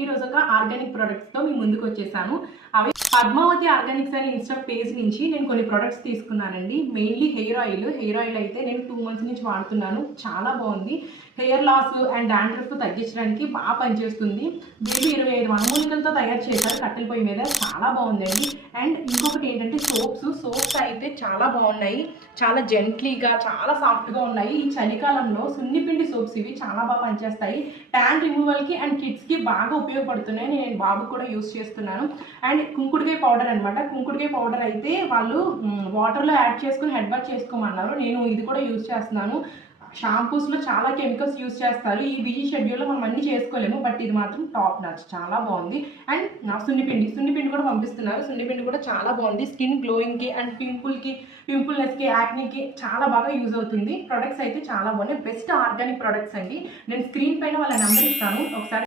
ఈ రోజు ఒక ఆర్గానిక్ ప్రొడక్ట్స్తో మీ ముందుకు వచ్చేసాను. అవి పద్మావతి ఆర్గానిక్స్ అనే ఇన్స్టా పేజ్ నుంచి నేను కొన్ని ప్రొడక్ట్స్ తీసుకున్నానండి. Mainly hair oil hair oil అయితే నేను టూ మంత్స్ నుంచి వాడుతున్నాను. చాలా బాగుంది. హెయిర్ లాస్ అండ్ డాండ్రఫ్ తగ్గించడానికి బాగా పనిచేస్తుంది. బేబీ ఇరవై ఐదు వనమూలికలతో తయారు చేశారు కట్టెల పొయ్యి మీద. చాలా బాగుందండి. అండ్ ఇంకొకటి ఏంటంటే సోప్స్. సోప్స్ అయితే చాలా బాగున్నాయి. చాలా జెంట్లీగా చాలా సాఫ్ట్గా ఉన్నాయి. ఈ చలికాలంలో సున్నిపిండి సోప్స్ ఇవి చాలా బాగా పనిచేస్తాయి. ట్యాన్ రిమూవల్కి అండ్ కిడ్స్కి బాగా ఉపయోగపడుతున్నాయి. నేను బాబు కూడా యూస్ చేస్తున్నాను. అండ్ కుంకుడుకాయ పౌడర్ అనమాట కుంకుడుకాయ పౌడర్ అయితే వాళ్ళు వాటర్లో యాడ్ చేసుకుని హెడ్ బాత్ చేసుకోమన్నారు. నేను ఇది కూడా యూస్ చేస్తున్నాను. షాంపూస్లో చాలా కెమికల్స్ యూస్ చేస్తారు. ఈ బిజీ షెడ్యూల్లో మనం అన్ని చేసుకోలేము. బట్ ఇది మాత్రం టాప్ నచ్ చాలా బాగుంది. అండ్ నా సున్నిపిండి సున్నిపిండి కూడా పంపిస్తున్నారు. సున్నిపిండి కూడా చాలా బాగుంది. స్కిన్ గ్లోయింగ్కి అండ్ పింపుల్కి పింపుల్నెస్కి యాక్నీకి చాలా బాగా యూజ్ అవుతుంది. ప్రొడక్ట్స్ అయితే చాలా బాగున్నాయి. బెస్ట్ ఆర్గానిక్ ప్రొడక్ట్స్ అండి. నేను స్క్రీన్ పైన వాళ్ళ నెంబర్ ఇస్తాను. ఒకసారి